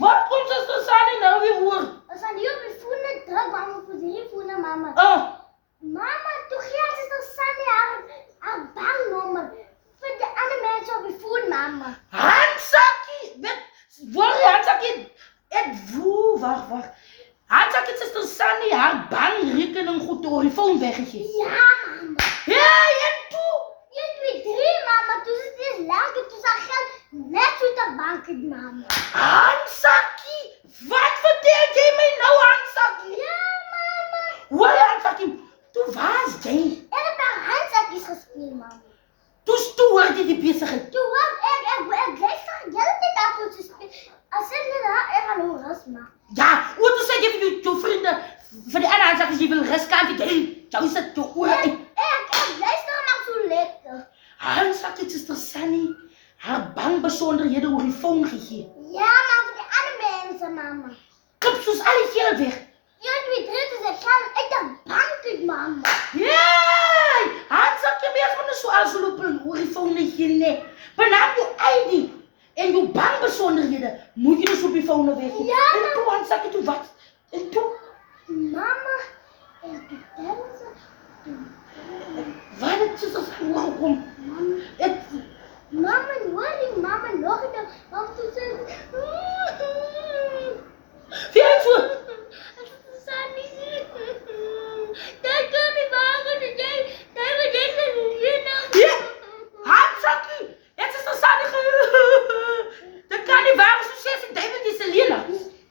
Wat komt zuster Sani nou weer hoor? As aan jou op die foon net druk, mama, vir die foon, mama. Mama, toe gee Suster Sandy haar banknommer vir die ander mense op die foon, mama. Hansakkie, Hansakkie, wacht. Hansakkie het zuster Sani haar bankrekening goed door die phone weggegee. Ja, mama. Ja, en toe? 1, 2, 3, mama. Toe is dit lekker, toe sy geld net so ter bank het, mama. Hansakkie, wat vertel jy my nou, Hansakkie? Ja, mama. Hoor Hansakkie, toe was jy? Ek het haar handsakkies gespeel, mama. Toe hoor jy die besigheid. Toe hoor ek luister hele tyd af hoe sy speel. As ek net haar, ek gaan hoe rus maak. Ja, toe sê jy vir jou vriende, vir die ander Hansakkies, jy wil riskant, jy sit jou oor uit. Ek luister maar so lekker. Hansakkie het zuster Sani haar bankbesonderhede oor die phone gegee. Ja, maar vir die ander mense, mama. Klip soos al die geld weg. 1, 2, 3 is ek geld uit die bank uit, mama. Jee, Hansakkie mens moet so als loop oor die phone gee nie. Benaam jou ID en jou bankbesonderhede moet jy dus op die phone weggee. Ja, en toe Hansakkie, toe wat? En toe? Mama, en toe tel sy. Waar het zuster Sani gekom? Mama, hoor die mama nog een dag. Mama, toe sê